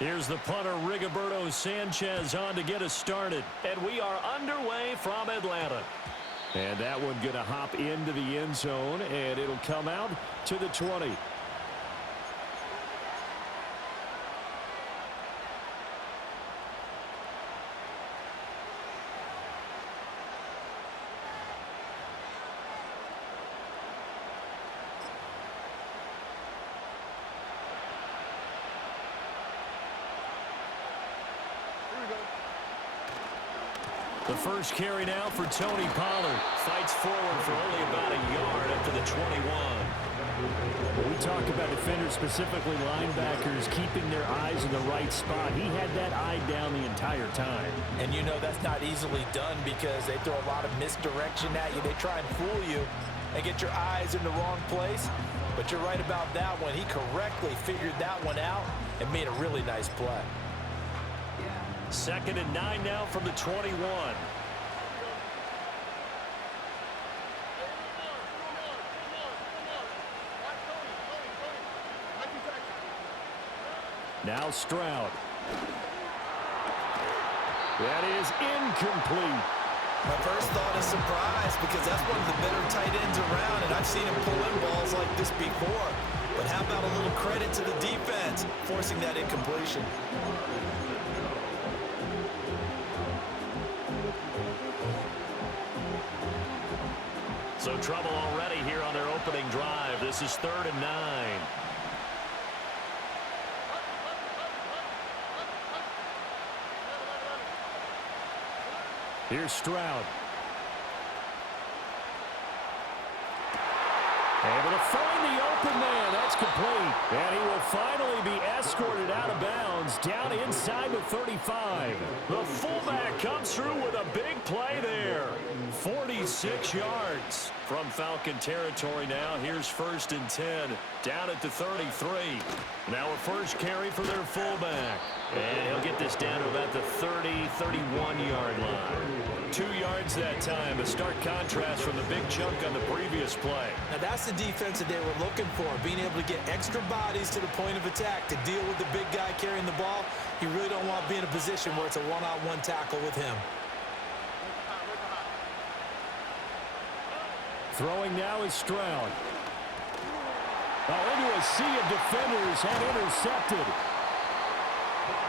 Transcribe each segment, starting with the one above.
Here's the punter, Rigoberto Sanchez, on to get us started. And we are underway from Atlanta. And that one going to hop into the end zone, and it'll come out to the 20. The first carry now for Tony Pollard. Fights forward for only about a yard up to the 21. When we talk about defenders, specifically linebackers, keeping their eyes in the right spot, he had that eye down the entire time. And you know that's not easily done because they throw a lot of misdirection at you. They try and fool you and get your eyes in the wrong place. But you're right about that one. He correctly figured that one out and made a really nice play. 2nd and 9 now from the 21. Now Stroud. That is incomplete. My first thought is surprise because that's one of the better tight ends around, and I've seen him pull in balls like this before. But how about a little credit to the defense forcing that incompletion? So trouble already here on their opening drive. This is 3rd and 9. Here's Stroud. Able to find the open man. That's complete. And he will finally be escorted out of bounds down inside the 35. The fullback comes through with a big play there. 46 yards from Falcon territory now. Here's 1st and 10 down at the 33. Now a first carry for their fullback. And he'll get this down to about the 30, 31-yard line. 2 yards that time. A stark contrast from the big chunk on the previous play. Now that's the defense that they were looking for, being able to get extra bodies to the point of attack to deal with the big guy carrying the ball. You really don't want to be in a position where it's a one-on-one tackle with him. Throwing now is Stroud. Into a sea of defenders and intercepted.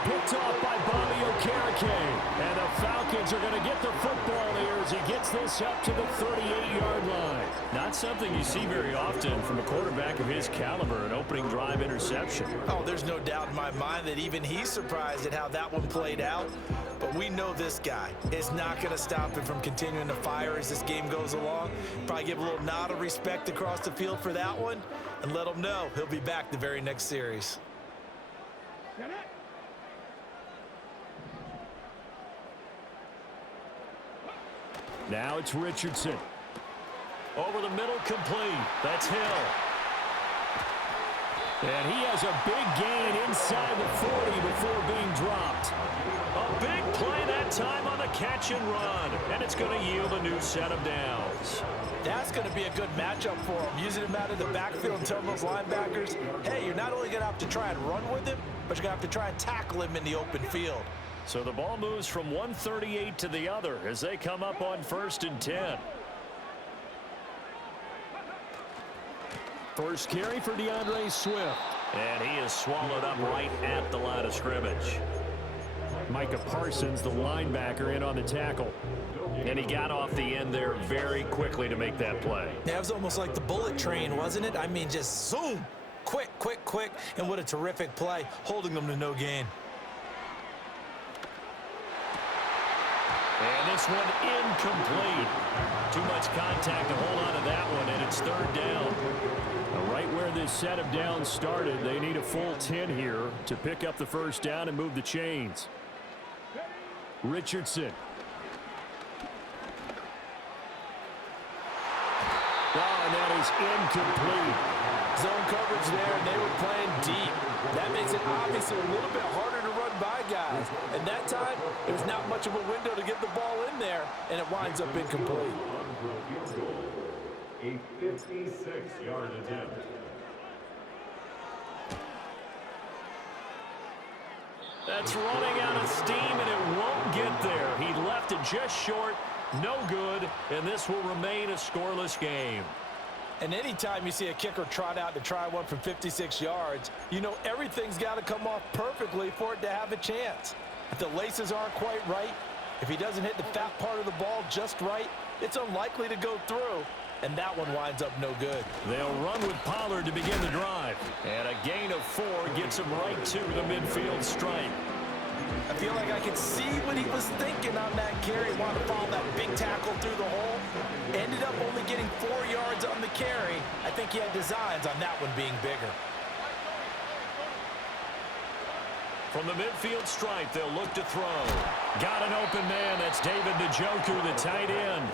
Picked off by Bobby Okereke. And the Falcons are going to get the football here as he gets this up to the 38-yard line. Not something you see very often from a quarterback of his caliber, an opening drive interception. Oh, there's no doubt in my mind that even he's surprised at how that one played out. But we know this guy is not going to stop him from continuing to fire as this game goes along. Probably give a little nod of respect across the field for that one and let him know he'll be back the very next series. Now it's Richardson. Over the middle, complete. That's Hill. And he has a big gain inside the 40 before being dropped. A big play that time on the catch and run. And it's going to yield a new set of downs. That's going to be a good matchup for him. Using him out of the backfield and telling those linebackers, hey, you're not only going to have to try and run with him, but you're going to have to try and tackle him in the open field. So the ball moves from 138 to the other as they come up on 1st and 10. First carry for DeAndre Swift. And he is swallowed up right at the line of scrimmage. Micah Parsons, the linebacker, in on the tackle. And he got off the end there very quickly to make that play. Yeah, it was almost like the bullet train, wasn't it? I mean, just zoom. Quick, quick, quick. And what a terrific play, holding them to no gain. And this one incomplete. Too much contact to hold on to that one, and it's 3rd down. Right where this set of downs started, they need a full 10 here to pick up the first down and move the chains. Richardson. And that is incomplete. Zone coverage there, and they were playing deep. That makes it obviously a little bit harder to run by guys. And that time, it was not much of a window to get the ball in there, and it winds up incomplete. A 56-yard attempt. That's running out of steam, and it won't get there. He left it just short. No good, and this will remain a scoreless game. And anytime you see a kicker trot out to try one from 56 yards, you know everything's got to come off perfectly for it to have a chance. If the laces aren't quite right, if he doesn't hit the fat part of the ball just right, it's unlikely to go through, and that one winds up no good. They'll run with Pollard to begin the drive. And a gain of 4 gets him right to the midfield stripe. I feel like I can see what he was thinking on that carry. Wanted to follow that big tackle through the hole. Ended up only getting 4 yards on the carry. I think he had designs on that one being bigger. From the midfield stripe, they'll look to throw. Got an open man. That's David Njoku, the tight end.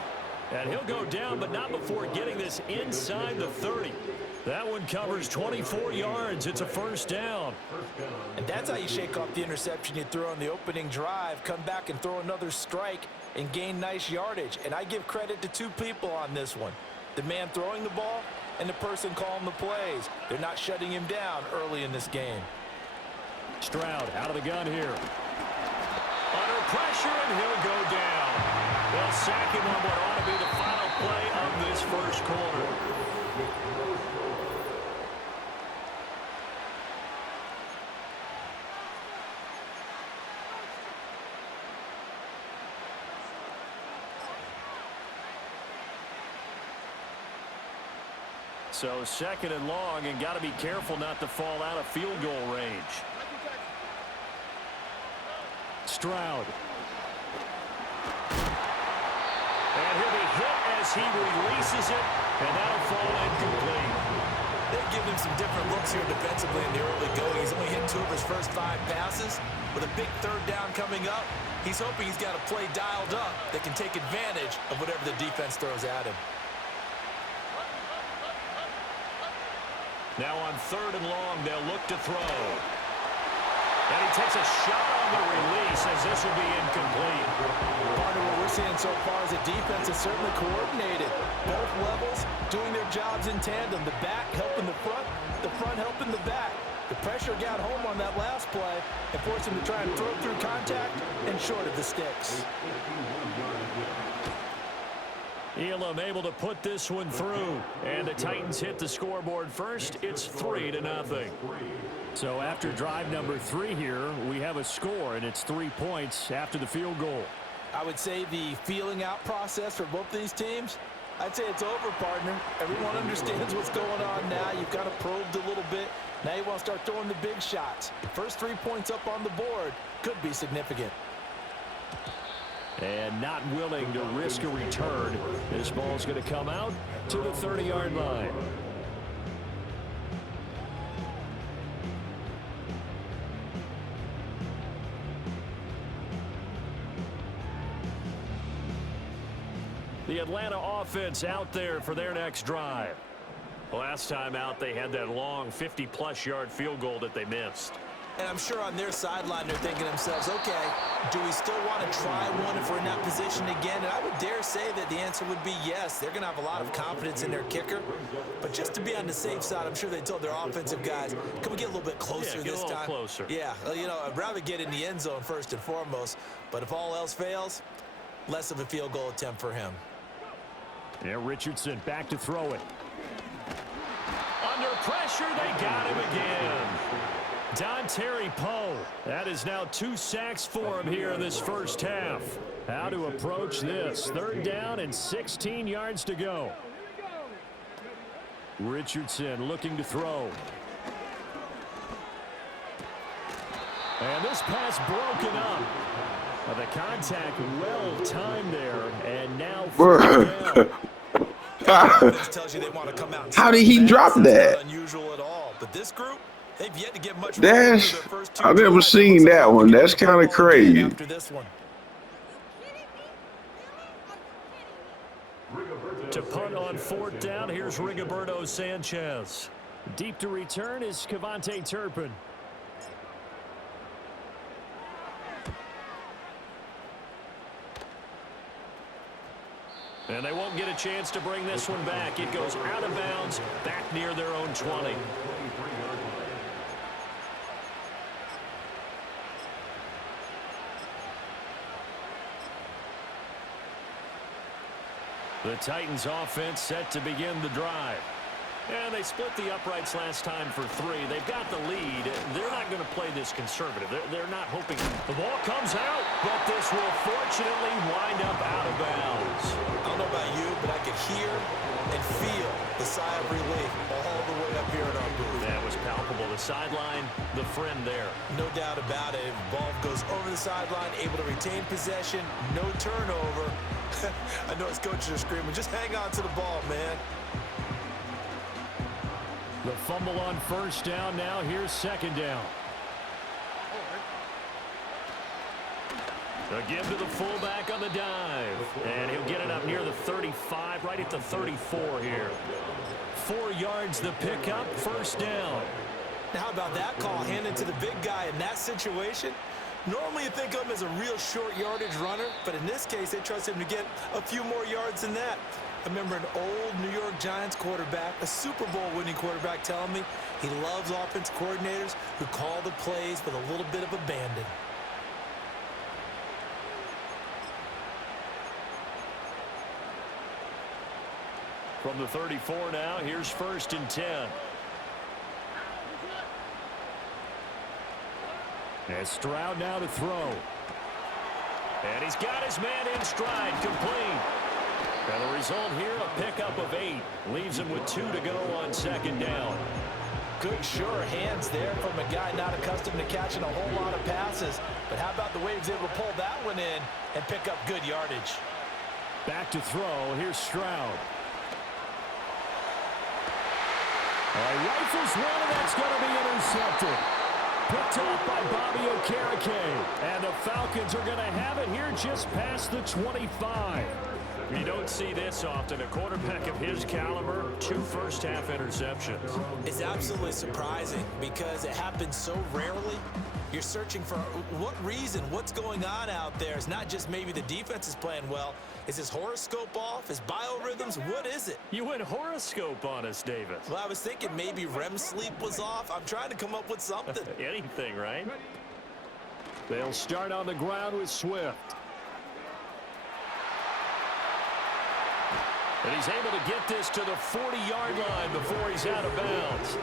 And he'll go down, but not before getting this inside the 30. That one covers 24 yards. It's a first down. And that's how you shake off the interception you threw on the opening drive, come back and throw another strike and gain nice yardage. And I give credit to 2 people on this one, the man throwing the ball and the person calling the plays. They're not shutting him down early in this game. Stroud out of the gun here. Under pressure, and he'll go down. They'll sack him on what ought to be the final play of this first quarter. So second and long, and got to be careful not to fall out of field goal range. Stroud. And he'll be hit as he releases it, and that'll fall incomplete. They've given him some different looks here defensively in the early going. He's only hit 2 of his first 5 passes. With a big third down coming up, he's hoping he's got a play dialed up that can take advantage of whatever the defense throws at him. Now on third and long, they'll look to throw. And he takes a shot on the release as this will be incomplete. Part of what we're seeing so far is the defense is certainly coordinated. Both levels doing their jobs in tandem. The back helping the front helping the back. The pressure got home on that last play and forced him to try and throw through contact and short of the sticks. Elam able to put this one through. And the Titans hit the scoreboard first. It's 3-0. So after drive number 3 here, we have a score, and it's 3 points after the field goal. I would say the feeling out process for both these teams, I'd say it's over, partner. Everyone understands what's going on now. You've kind of probed a little bit. Now you want to start throwing the big shots. First 3 points up on the board could be significant. And not willing to risk a return. This ball's going to come out to the 30-yard line. The Atlanta offense out there for their next drive. Last time out, they had that long 50-plus yard field goal that they missed. And I'm sure on their sideline they're thinking to themselves, okay, do we still want to try one if we're in that position again? And I would dare say that the answer would be yes. They're going to have a lot of confidence in their kicker. But just to be on the safe side, I'm sure they told their offensive guys, can we get a little bit closer this time? Closer. Yeah, you know, I'd rather get in the end zone first and foremost. But if all else fails, less of a field goal attempt for him. Yeah, Richardson back to throw it. Under pressure, they got him again. Dontari Poe. That is now 2 sacks for him here in this first half. How to approach this. Third down and 16 yards to go. Richardson looking to throw. And this pass broken up. The contact well timed there. And now tells you they want to come out. How did he drop that? Not unusual at all. But this group, they've yet to get much. I've never seen that one. That's kind of crazy. After this one. To punt on fourth down, here's Rigoberto Sanchez. Deep to return is Cavante Turpin. And they won't get a chance to bring this one back. It goes out of bounds, back near their own 20. The Titans offense set to begin the drive. And they split the uprights last time for 3. They've got the lead. They're not going to play this conservative. They're not hoping. The ball comes out, but this will fortunately wind up out of bounds. I don't know about you, but I could hear and feel the sigh of relief all the way up here in our booth. That was palpable. The sideline, the friend there. No doubt about it. Ball goes over the sideline, able to retain possession, no turnover. I know his coaches are screaming, just hang on to the ball, man. The fumble on first down. Now here's second down. Again to the fullback on the dive. And he'll get it up near the 35, right at the 34 here. 4 yards the pickup, first down. Now how about that call handed to the big guy in that situation? Normally you think of him as a real short yardage runner, but in this case they trust him to get a few more yards than that. I remember an old New York Giants quarterback, a Super Bowl winning quarterback, telling me he loves offense coordinators who call the plays with a little bit of abandon. From the 34 now, here's first and 10. And Stroud now to throw. And he's got his man in stride, complete. And the result here, a pickup of 8. Leaves him with 2 to go on second down. Good, sure hands there from a guy not accustomed to catching a whole lot of passes. But how about the way he was able to pull that one in and pick up good yardage? Back to throw. Here's Stroud. Rifles one, and that's going to be intercepted. Picked up by Bobby Okereke. And the Falcons are going to have it here just past the 25. You don't see this often. A quarterback of his caliber, 2 first-half interceptions. It's absolutely surprising because it happens so rarely. You're searching for what reason, what's going on out there. It's not just maybe the defense is playing well. Is his horoscope off? His biorhythms? What is it? You went horoscope on us, Davis. Well, I was thinking maybe REM sleep was off. I'm trying to come up with something. Anything, right? They'll start on the ground with Swift. And he's able to get this to the 40-yard line before he's out of bounds.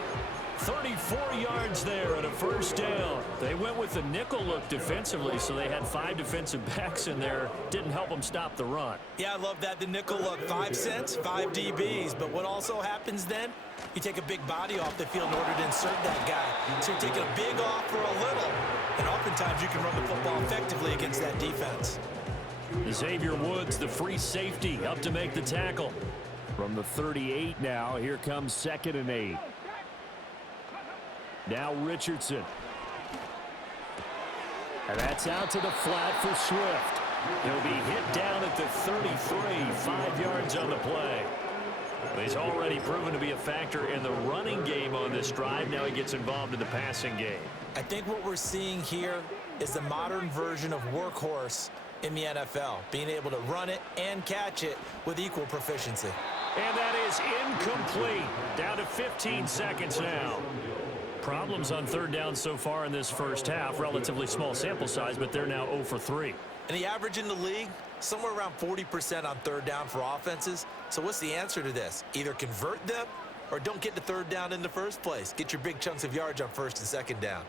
34 yards there and a first down. They went with the nickel look defensively, so they had 5 defensive backs in there. Didn't help them stop the run. Yeah, I love that. The nickel look, 5 cents, 5 DBs. But what also happens then, you take a big body off the field in order to insert that guy. So you're taking a big off for a little. And oftentimes you can run the football effectively against that defense. Xavier Woods, the free safety, up to make the tackle. From the 38 now, here comes second and 8. Now Richardson. And that's out to the flat for Swift. He'll be hit down at the 33, 5 yards on the play. He's already proven to be a factor in the running game on this drive. Now he gets involved in the passing game. I think what we're seeing here is the modern version of workhorse in the NFL, being able to run it and catch it with equal proficiency. And that is incomplete. Down to 15 seconds now. Problems on third down so far in this first half. Relatively small sample size, but they're now 0 for 3. And the average in the league, somewhere around 40% on third down for offenses. So what's the answer to this? Either convert them or don't get to third down in the first place. Get your big chunks of yards on first and second down.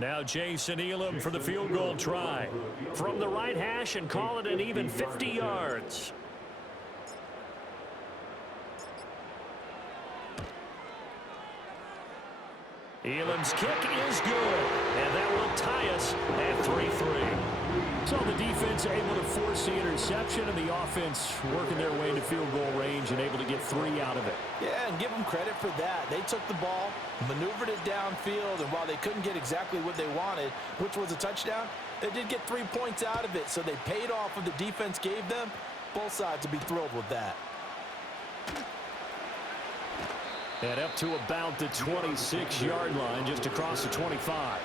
Now Jason Elam for the field goal try. From the right hash and call it an even 50 yards. Elam's kick is good. And that will tie us at 3-3. So the defense able to force the interception, and the offense working their way into field goal range and able to get 3 out of it. Yeah, and give them credit for that. They took the ball, maneuvered it downfield, and while they couldn't get exactly what they wanted, which was a touchdown, they did get 3 points out of it, so they paid off what the defense gave them. Both sides will be thrilled with that. And up to about the 26-yard line, just across the 25.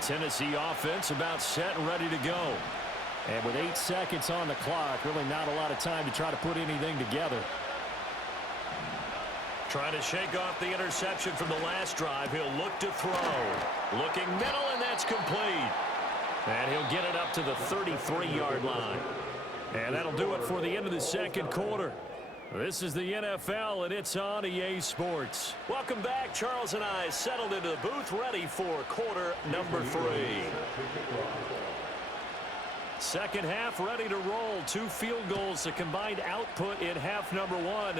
Tennessee offense about set and ready to go. And with 8 seconds on the clock, really not a lot of time to try to put anything together. Trying to shake off the interception from the last drive. He'll look to throw. Looking middle, and that's complete. And he'll get it up to the 33-yard line. And that'll do it for the end of the second quarter. This is the NFL, and it's on EA Sports. Welcome back. Charles and I settled into the booth, ready for quarter number 3. Second half ready to roll. 2 field goals, the combined output in half number 1.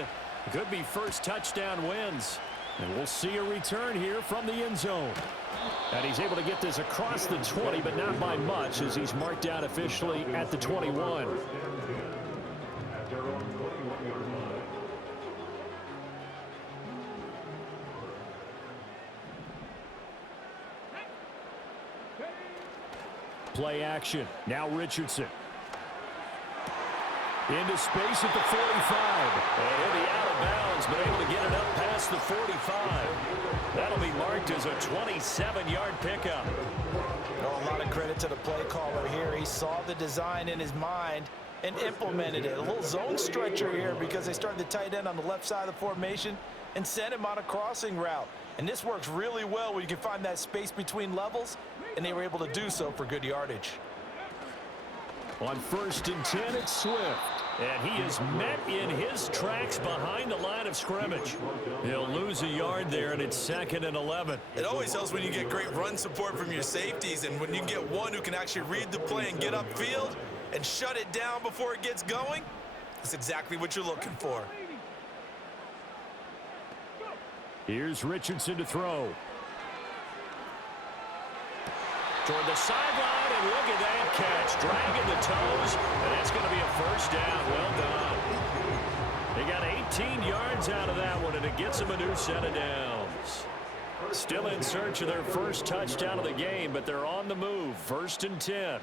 Could be first touchdown wins. And we'll see a return here from the end zone. And he's able to get this across the 20, but not by much, as he's marked down officially at the 21. Play action. Now Richardson. Into space at the 45. And he'll be out of bounds, but able to get it up past the 45. That'll be marked as a 27-yard pickup. Oh, a lot of credit to the play caller here. He saw the design in his mind and implemented it. A little zone stretcher here because they started the tight end on the left side of the formation and sent him on a crossing route. And this works really well where you can find that space between levels, and they were able to do so for good yardage. On 1st and 10, it's Swift. And he is met in his tracks behind the line of scrimmage. He'll lose a yard there, and it's 2nd and 11. It always helps when you get great run support from your safeties, and when you get one who can actually read the play and get upfield and shut it down before it gets going, that's exactly what you're looking for. Here's Richardson to throw. Toward the sideline, and look at that catch. Dragging the toes, and that's going to be a first down. Well done. They got 18 yards out of that one, and it gets them a new set of downs. Still in search of their first touchdown of the game, but they're on the move. 1st and 10.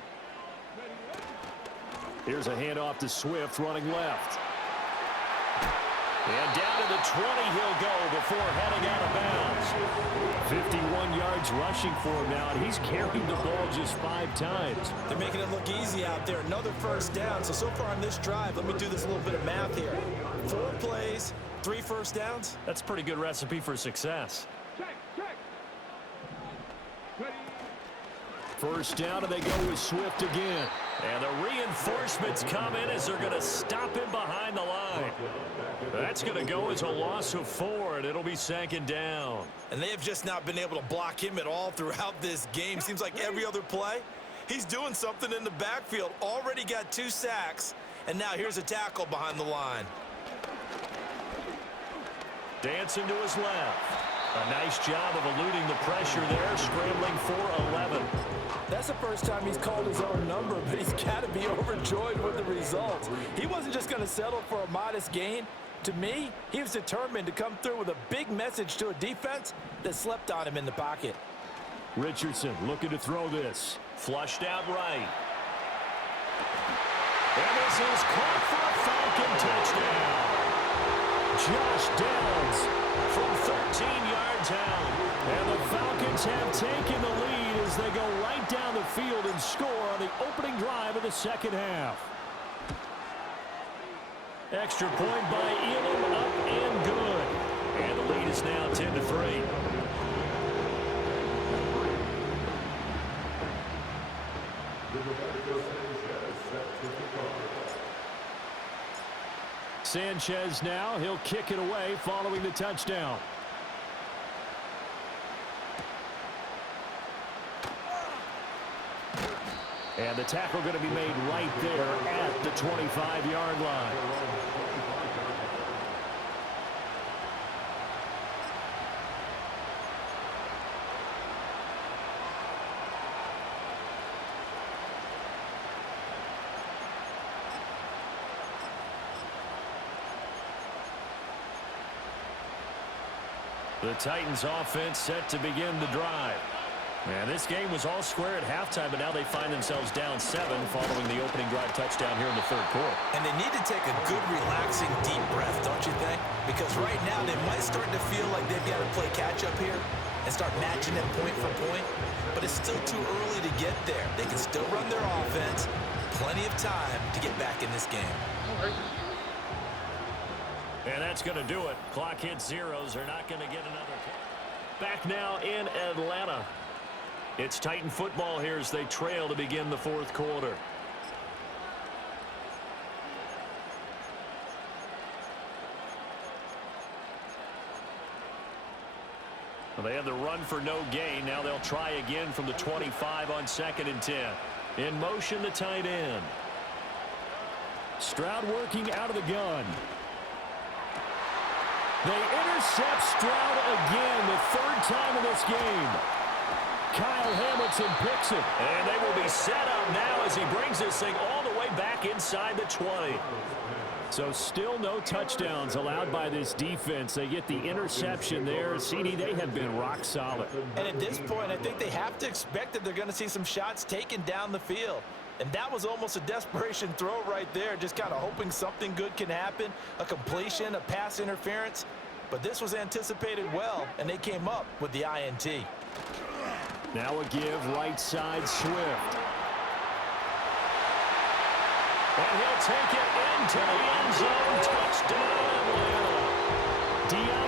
Here's a handoff to Swift running left. And down to the 20 he'll go before heading out of bounds. 51 yards rushing for him now, and he's carried the ball just 5 times. They're making it look easy out there. Another first down. So far on this drive, let me do this little bit of math here. 4 plays, 3 first downs. That's a pretty good recipe for success. First down, and they go with Swift again. And the reinforcements come in as they're going to stop him behind the line. That's going to go as a loss of 4, and it'll be 2nd down. And they have just not been able to block him at all throughout this game. Seems like every other play, he's doing something in the backfield. Already got 2 sacks, and now here's a tackle behind the line. Dancing to his left. A nice job of eluding the pressure there, scrambling for 11. That's the first time he's called his own number, but he's got to be overjoyed with the results. He wasn't just going to settle for a modest gain. To me, he was determined to come through with a big message to a defense that slept on him in the pocket. Richardson looking to throw this. Flushed out right. And this is caught for a Falcon touchdown. Josh Downs from 13 yards out. And the Falcons have taken the lead as they go right down the field and score on the opening drive of the second half. Extra point by Elam, up and good. And the lead is now 10-3. Sanchez now, he'll kick it away following the touchdown. And the tackle going to be made right there at the 25-yard line. The Titans offense set to begin the drive. And this game was all square at halftime, but now they find themselves down 7 following the opening drive touchdown here in the third quarter. And they need to take a good, relaxing, deep breath, don't you think? Because right now they might start to feel like they've got to play catch-up here and start matching it point for point. But it's still too early to get there. They can still run their offense. Plenty of time to get back in this game. And that's going to do it. Clock hits zeros. They're not going to get another. Back now in Atlanta. It's Titan football here as they trail to begin the fourth quarter. Well, they had the run for no gain. Now they'll try again from the 25 on 2nd and 10. In motion, the tight end. Stroud working out of the gun. They intercept Stroud again, the 3rd time in this game. Kyle Hamilton picks it. And they will be set up now as he brings this thing all the way back inside the 20. So still no touchdowns allowed by this defense. They get the interception there. CD, they have been rock solid. And at this point, I think they have to expect that they're going to see some shots taken down the field. And that was almost a desperation throw right there, just kind of hoping something good can happen, a completion, a pass interference. But this was anticipated well, and they came up with the INT. Now a give, right side, Swift. And he'll take it into the end zone. Touchdown, Atlanta.